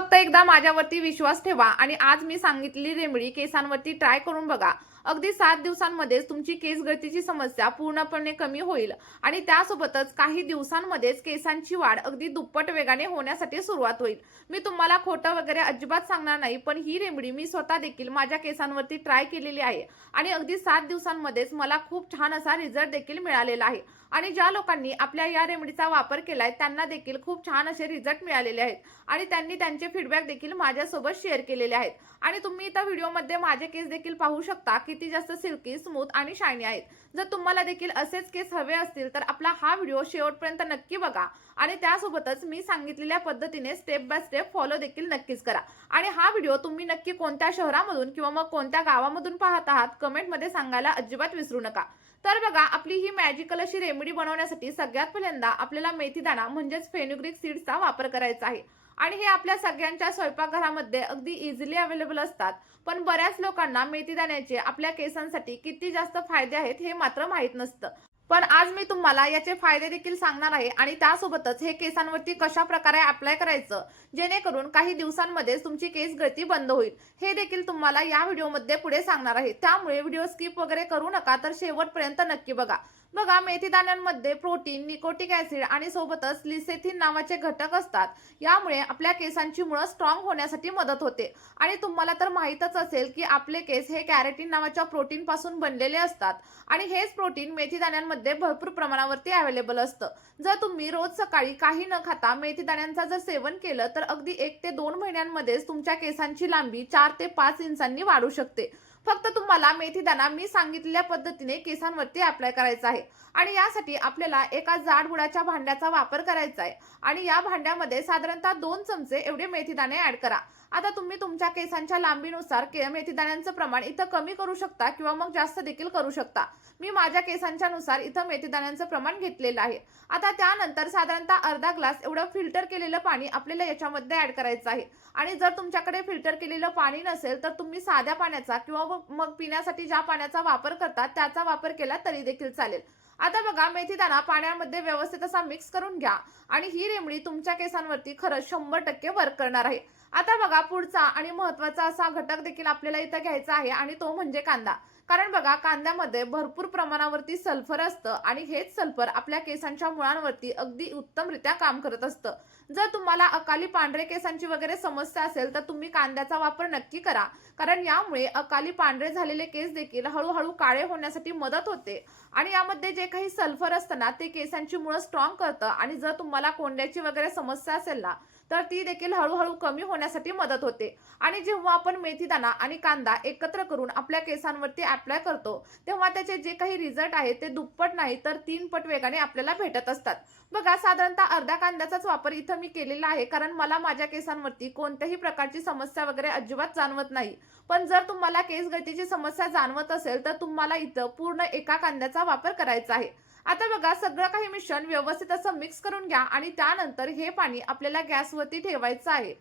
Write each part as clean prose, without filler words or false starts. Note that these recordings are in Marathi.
फक्त एकदा माझ्यावरती विश्वास ठेवा आणि आज मी सांगितलेली रेमेडी केसांवरती ट्राय करून बघा। अगदी 7 दिवसांमध्येच तुमची केस गळतीची समस्या पूर्णपणे कमी होईल आणि त्यासोबतच काही दिवसांमध्येच केसांची वाढ अगदी दुप्पट वेगाने होण्यासाठी सुरुवात होईल। मी तुम्हाला खोटं वगैरे अजिबात सांगणार नाही, पण ही रेमेडी मी स्वतः देखील माझ्या केसांवरती ट्राय केलेली आहे आणि अगदी 7 दिवसांमध्येच मला खूप छान असा रिझल्ट देखील मिळालेला आहे। आणि ज्या लोकांनी आपल्या या रेमेडीचा वापर केलाय त्यांना देखील खूप छान असे रिझल्ट मिळालेले आहेत आणि त्यांनी त्यांचे फीडबॅक देखील माझ्यासोबत शेअर केलेले आहेत। आणि तुम्ही इथं व्हिडिओमध्ये माझे केस देखील पाहू शकता किती जास्त सिल्की, स्मूथ आणि शायनी आहेत। जर तुम्हाला देखील असेच केस हवे असतील तर आपला हा व्हिडिओ शेवटपर्यंत नक्की बघा आणि त्यासोबतच मी सांगितलेल्या पद्धतीने स्टेप बाय स्टेप फॉलो देखील नक्कीच करा। आणि हा व्हिडिओ तुम्ही नक्की कोणत्या शहरामधून किंवा मग कोणत्या गावामधून पाहत आहात कमेंटमध्ये सांगायला अजिबात विसरू नका। तर बघा, आपली ही मॅजिकल अशी रेमेडी बनवण्यासाठी सगळ्यात पहिल्यांदा आपल्याला मेथी दाणा म्हणजेच फेनुग्रीक सीड्सचा वापर करायचा आहे आणि हे आपल्या सगळ्यांच्या स्वयंपाकघरामध्ये अगदी इझिली अवेलेबल असतात। पण बऱ्याच लोकांना मेथी दाण्याचे आपल्या केसांसाठी किती जास्त फायदे आहेत हे मात्र माहित नसतं। पण आज मी तुम्हाला याचे फायदे देखील सांगणार आहे आणि त्यासोबतच हे केसांवरती कशा प्रकारे अप्लाय करायचं जेणेकरून काही दिवसांमध्येच तुमची केस गळती बंद होईल हे देखील तुम्हाला या व्हिडिओमध्ये पुढे सांगणार आहे। त्यामुळे व्हिडिओ स्किप वगैरे करू नका, तर शेवटपर्यंत नक्की बघा। बघा, मेथी दाण्यांमध्ये प्रोटीन, निकोटिक ऍसिड आणि सोबतच लिसेथिन नावाचे घटक असतात। यामुळे आपल्या केसांची मुळं स्ट्रॉंग होण्यासाठी मदत होते आणि तुम्हाला तर माहीतच असेल की आपले केस हे कॅरोटीन नावाच्या प्रोटीन पासून बनलेले असतात आणि हेच प्रोटीन मेथी दाण्यांमध्ये भरपूर प्रमाणावरती अवेलेबल असतं। जर तुम्ही रोज सकाळी काही न खाता मेथी दाण्यांचा जर सेवन केलं तर अगदी 1 ते 2 महिन्यांमध्येच तुमच्या केसांची लांबी 4 ते 5 इंचांनी वाढू शकते। फक्त तुम्हाला मेथी दाणा मी सांगितलेल्या पद्धतीने केसांवरती अप्लाय करायचा आहे आणि यासाठी आपल्याला एका जाड बुडाच्या भांड्याचा वापर करायचा आहे आणि या भांड्यामध्ये साधारणतः 2 चमचे एवढे मेथी दाणे ऍड करा। आता तुम्ही तुमच्या केसांच्या लांबीनुसार मेथी दाण्यांचं प्रमाण इथं कमी करू शकता किंवा मग जास्त देखील करू शकता। मी माझ्या केसांच्या नुसार इथं मेथी दाण्यांचं प्रमाण घेतलेलं आहे। आता त्यानंतर साधारणतः अर्धा ग्लास एवढं फिल्टर केलेलं पाणी आपल्याला याच्यामध्ये ऍड करायचं आहे आणि जर तुमच्याकडे फिल्टर केलेलं पाणी नसेल तर तुम्ही साध्या पाण्याचा किंवा मग पिण्यासाठी ज्या पाण्याचा वापर करता त्याचा वापर केला तरी देखील चालेल। आता बघा, मेथी दाणा पाण्यामध्ये व्यवस्थित असा मिक्स करून घ्या आणि ही रेमेडी तुमच्या केसांवरती खरंच 100% वर्क करणार आहे। आता बघा, पुढचा आणि महत्त्वाचा असा घटक देखील आपल्याला इथं घ्यायचा आहे आणि तो म्हणजे कांदा। कारण बघा, कांद्यामध्ये भरपूर प्रमाणावरती सल्फर असतं आणि हेच सल्फर आपल्या केसांच्या मुळांवरती अगदी उत्तमरित्या काम करत असतं। जर तुम्हाला अकाली पांढरे केसांची वगैरे समस्या असेल तर तुम्ही कांद्याचा वापर नक्की करा, कारण यामुळे अकाली पांढरे झालेले केस देखील हळूहळू काळे होण्यासाठी मदत होते आणि यामध्ये जे काही सल्फर असतं ना ते केसांची मुळं स्ट्रॉंग करतं आणि जर तुम्हाला कोंड्याची वगैरे समस्या असेल ना तर ती देखील हळूहळू कमी होण्यासाठी मदत होते। आणि जेव्हा आपण मेथी दाणा आणि कांदा एकत्र करून आपल्या केसांवरती अप्लाय करतो तेव्हा त्याचे जे काही रिझल्ट आहेत ते दुप्पट नाही तर 3 पट वेगाने आपल्याला भेटत असतात। बघा, साधारणतः अर्धा कांद्याचाच वापर इथं मी केलेला आहे, कारण मला माझ्या केसांवरती कोणत्याही प्रकारची समस्या वगैरे अजिबात जाणवत नाही। पण जर तुम्हाला केस गळतीची समस्या जाणवत असेल तर तुम्हाला इथं पूर्ण एका कांद्याचा वापर करायचा आहे। आता बघा, सगळं काही मिश्रण व्यवस्थित असं मिक्स करून घ्या आणि त्यानंतर हे पाणी आपल्याला गॅसवरती ठेवायचं आहे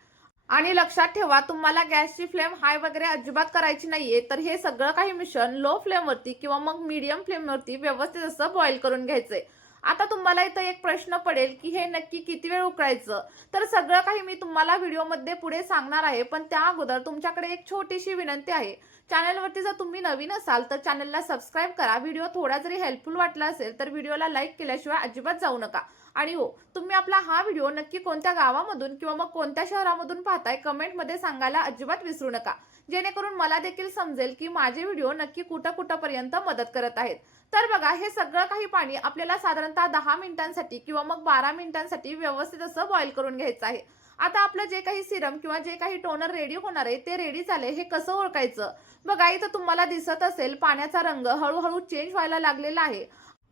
आणि लक्षात ठेवा, तुम्हाला गॅसची फ्लेम हाय वगैरे अजिबात करायची नाहीये। तर हे सगळं काही मिश्रण लो फ्लेमवरती किंवा मग मीडियम फ्लेमवरती व्यवस्थित असं बॉईल करून घ्यायचंय। आता तुम्हाला इथं एक प्रश्न पडेल की हे नक्की किती वेळ उकळायचं, तर सगळं काही मी तुम्हाला व्हिडिओमध्ये पुढे सांगणार आहे, पण त्या अगोदर तुमच्याकडे एक छोटीशी विनंती आहे। चॅनलवरती जर तुम्ही नवीन असाल तर चॅनलला सबस्क्राईब करा। व्हिडिओ थोडा जरी हेल्पफुल वाटला असेल तर व्हिडिओला लाईक केल्याशिवाय अजिबात जाऊ नका। आणि हो, तुम्ही आपला हा व्हिडिओ नक्की कोणत्या गावामधून किंवा मग कोणत्या शहरामधून पाहताय कमेंटमध्ये सांगायला अजिबात विसरू नका, जेणेकरून मला देखील समजेल की माझे व्हिडिओ नक्की कुठपर्यंत मदत करत आहेत। तर बघा, हे सगळं काही पाणी आपल्याला साधारणतः 10 मिनिटांसाठी किंवा मग 12 मिनिटांसाठी व्यवस्थित असं बॉईल करून घ्यायचं आहे। आता आपलं जे काही सिरम किंवा जे काही टोनर रेडी होणार आहे ते रेडी झाले हे कसं ओळखायचं? बघा, इथं तुम्हाला दिसत असेल पाण्याचा रंग हळूहळू चेंज व्हायला लागलेला आहे।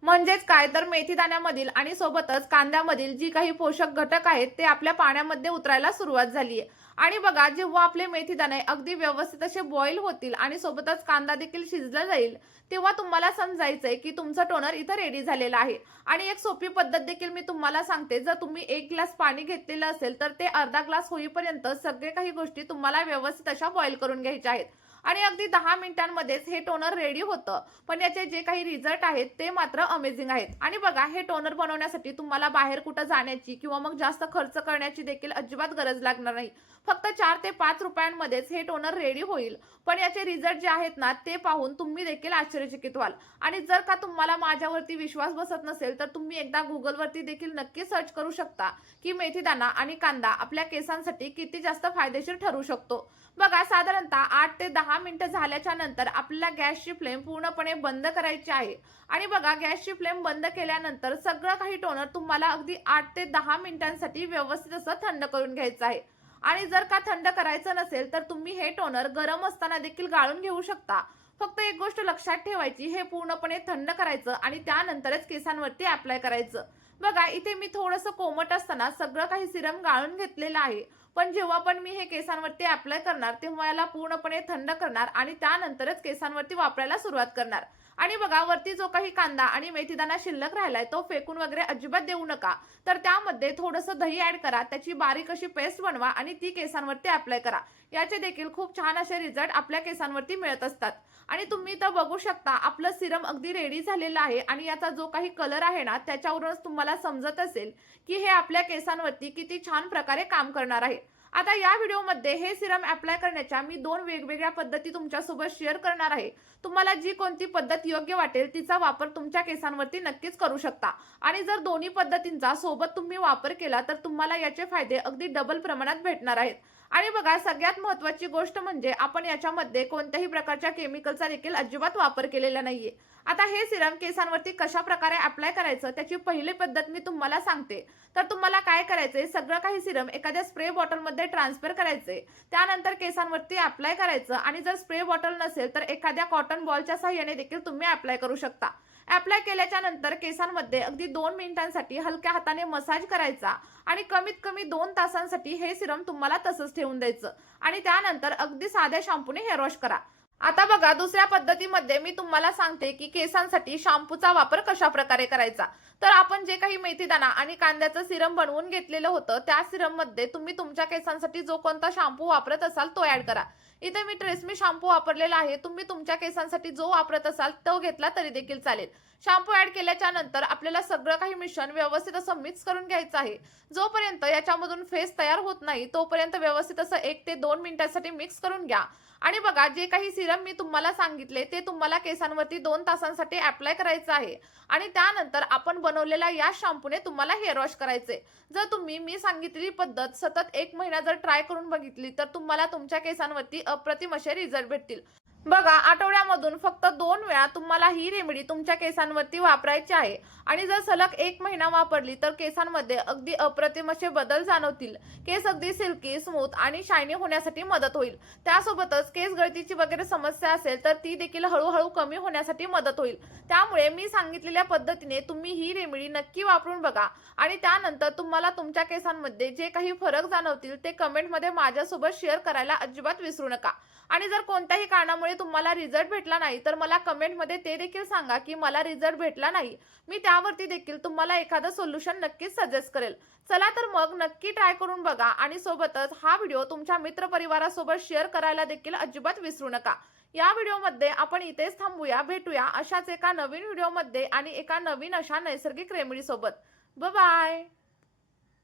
म्हणजेच काय, तर मेथी दाण्यामधील आणि सोबतच कांद्यामधील जी काही पोषक घटक आहेत ते आपल्या पाण्यामध्ये उतरायला सुरुवात झाली आहे। आणि बघा, जेव्हा आपले मेथी दाणे अगदी व्यवस्थित असे बॉईल होतील आणि सोबतच कांदा देखील शिजला जाईल तेव्हा तुम्हाला समजायचंय की तुमचं टोनर इथं रेडी झालेलं आहे। आणि एक सोपी पद्धत देखील मी तुम्हाला सांगते, जर तुम्ही 1 ग्लास पाणी घेतलेलं असेल तर ते अर्धा ग्लास होईपर्यंत सगळे काही गोष्टी तुम्हाला व्यवस्थित अशा बॉईल करून घ्यायच्या आहेत आणि अगदी 10 मिनिटांमध्येच हे टोनर रेडी होतं। पण याचे जे काही रिझल्ट आहेत ते मात्र अमेझिंग आहेत। आणि बघा, हे टोनर बनवण्यासाठी तुम्हाला बाहेर कुठं जाण्याची किंवा मग जास्त खर्च करण्याची देखील अजिबात गरज लागणार नाही। फक्त 4 ते 5 रुपयांमध्येच हे टोनर रेडी होईल. पण याचे रिझल्ट जे आहेत ना, ते पाहून तुम्ही देखील आश्चर्यचकित व्हाल. आणि जर का तुम्हाला माझ्यावरती विश्वास बसत नसेल, तर तुम्ही एकदा Googleवरती देखील नक्की सर्च करू शकता, की मेथीदाणा आणि कांदा आपल्या केसांसाठी किती जास्त फायदेशीर ठरू शकतो. बघा, साधारणतः 8 ते 10 मिनिटं झाल्याच्या नंतर आपल्याला गॅसची फ्लेम पूर्णपणे बंद करायची आहे. आणि बघा, गॅसची फ्लेम बंद केल्यानंतर सगळं काही टोनर तुम्हाला अगदी 8 ते 10 मिनिटांसाठी व्यवस्थित असं थंड करून घ्यायचं आहे. आणि जर का थंड करायचं नसेल, तर तुम्ही हे टोनर गरम असताना देखील गाळून घेऊ शकता. फक्त एक गोष्ट लक्षात ठेवायची, हे पूर्णपणे थंड करायचं आणि त्यानंतरच केसांवरती अप्लाय करायचं. बघा, इथे मी थोडंसं कोमट असताना सगळं काही सिरम गाळून घेतलेलं आहे. पण जेव्हा पण मी हे केसांवरती अप्लाय करणार, तेव्हा याला पूर्णपणे थंड करणार आणि त्यानंतरच केसांवरती वापरायला सुरुवात करणार. आणि बघा, वरती जो काही कांदा आणि मेथीदाणा शिल्लक राहिलाय, तो फेकून वगैरे अजिबात देऊ नका. तर त्यामध्ये थोडंसं दही ऍड करा, त्याची बारीक अशी पेस्ट बनवा आणि ती केसांवरती अप्लाय करा. याचे देखील खूप छान असे रिझल्ट आपल्या केसांवरती मिळत असतात. आणि तुम्ही तर बघू शकता, आपलं सिरम अगदी रेडी झालेलं आहे आणि याचा जो काही कलर आहे ना, त्याच्यावरूनच तुम्हाला समजत असेल की हे आपल्या केसांवरती किती छान प्रकारे काम करणार आहे. आता या व्हिडिओमध्ये हे सिरम अप्लाय करण्याच्या मी 2 वेगवेगळ्या पद्धती तुमच्यासोबत शेअर करणार आहे. तुम्हाला जी कोणती पद्धत योग्य वाटेल तिचा वापर तुमच्या केसांवरती नक्कीच करू शकता. आणि जर दोन्ही पद्धतींचा सोबत तुम्ही वापर केला, तर तुम्हाला याचे फायदे अगदी डबल प्रमाणात भेटणार आहेत. आणि बघा, सगळ्यात महत्त्वाची गोष्ट म्हणजे आपण याच्यामध्ये कोणत्याही प्रकारच्या केमिकलचा देखील अजिबात वापर केलेला नाहीये. आता हे सिरम केसांवरती कशा प्रकारे अप्लाय करायचं, त्याची पहिली पद्धत मी तुम्हाला सांगते. तर तुम्हाला काय करायचंय, सगळं काही सिरम एखाद्या स्प्रे बॉटलमध्ये ट्रान्सफर करायचंय. त्यानंतर केसांवरती अप्लाय करायचं आणि जर स्प्रे बॉटल नसेल, तर एखाद्या कॉटन बॉलच्या सहाय्याने देखील तुम्ही अप्लाय करू शकता. अप्लाय केल्याच्या नंतर केसांमध्ये अगदी 2 मिनिटांसाठी हलक्या हाताने मसाज करायचा आणि कमीत कमी 2 तासांसाठी हे सिरम तुम्हाला तसंच ठेवून द्यायचं. आणि त्यानंतर अगदी साध्या शॅम्पूने हेअर वॉश करा. आता बघा, दुसऱ्या पद्धतीमध्ये मी तुम्हाला सांगते की केसांसाठी शॅम्पूचा वापर कशा प्रकारे करायचा. तर आपण जे काही मेथीदाणा आणि कांद्याचं सिरम बनवून घेतलेलं होतं, त्या सिरम मध्ये तुम्ही तुमच्या केसांसाठी जो कोणता शॅम्पू वापरत असाल तो ऍड करा. इथे मी ट्रेसमी शॅम्पू वापरलेला आहे. तुम्ही तुमच्या केसांसाठी जो वापरत असाल तो घेतला तरी देखील चालेल. शॅम्पू ऍड केल्याच्या नंतर आपल्याला सगळं काही मिश्रण व्यवस्थित असं मिक्स करून घ्यायचं आहे. जोपर्यंत याच्यामधून फेस तयार होत नाही, तोपर्यंत व्यवस्थित असं 1 ते 2 मिनिटांसाठी मिक्स करून घ्या. आणि बघा, जे काही सिरम मी तुम्हाला सांगितले ते तुम्हाला केसांवरती 2 तासांसाठी अप्लाय करायचं आहे. आणि त्यानंतर आपण बनवलेल्या या शॅम्पूने तुम्हाला हेअर वॉश करायचे. जर तुम्ही मी सांगितलेली पद्धत सतत 1 महिना जर ट्राय करून बघितली, तर तुम्हाला तुमच्या केसांवरती अप्रतिम असे रिझल्ट भेटतील. बघा, आठवड्यामधून फक्त 2 वेळा तुम्हाला ही रेमेडी तुमच्या केसांवरती वापरायची आहे. आणि जर सलग 1 महिना वापरली, तर केसांमध्ये अगदी अप्रतिम असे बदल जाणवतील. केस अगदी सिल्की, स्मूथ आणि शायनी होण्यासाठी मदत होईल. त्यासोबतच केस गळतीची वगैरे समस्या असेल, तर ती देखील हळूहळू कमी होण्यासाठी मदत होईल. त्यामुळे मी सांगितलेल्या पद्धतीने तुम्ही ही रेमेडी नक्की वापरून बघा. आणि त्यानंतर तुम्हाला तुमच्या केसांमध्ये जे काही फरक जाणवतील, ते कमेंटमध्ये माझ्यासोबत शेअर करायला अजिबात विसरू नका. आणि जर कोणत्याही कारणामुळे तुम्हाला रिझल्ट भेटला नाही, तर मला कमेंटमध्ये ते देखील सांगा की मला रिझल्ट भेटला नाही. मी त्यावरती देखील तुम्हाला एखादं सोल्युशन नक्कीच सजेस्ट करेल. चला तर मग नक्की ट्राय करून बघा आणि सोबतच हा व्हिडिओ तुमच्या मित्रपरिवारासोबत शेअर करायला देखील अजिबात विसरू नका. या व्हिडिओमध्ये आपण इथेच थांबूया. भेटूया अशाच एका नवीन व्हिडिओमध्ये आणि एका नवीन अशा नैसर्गिक रेमेडी सोबत. Bye bye.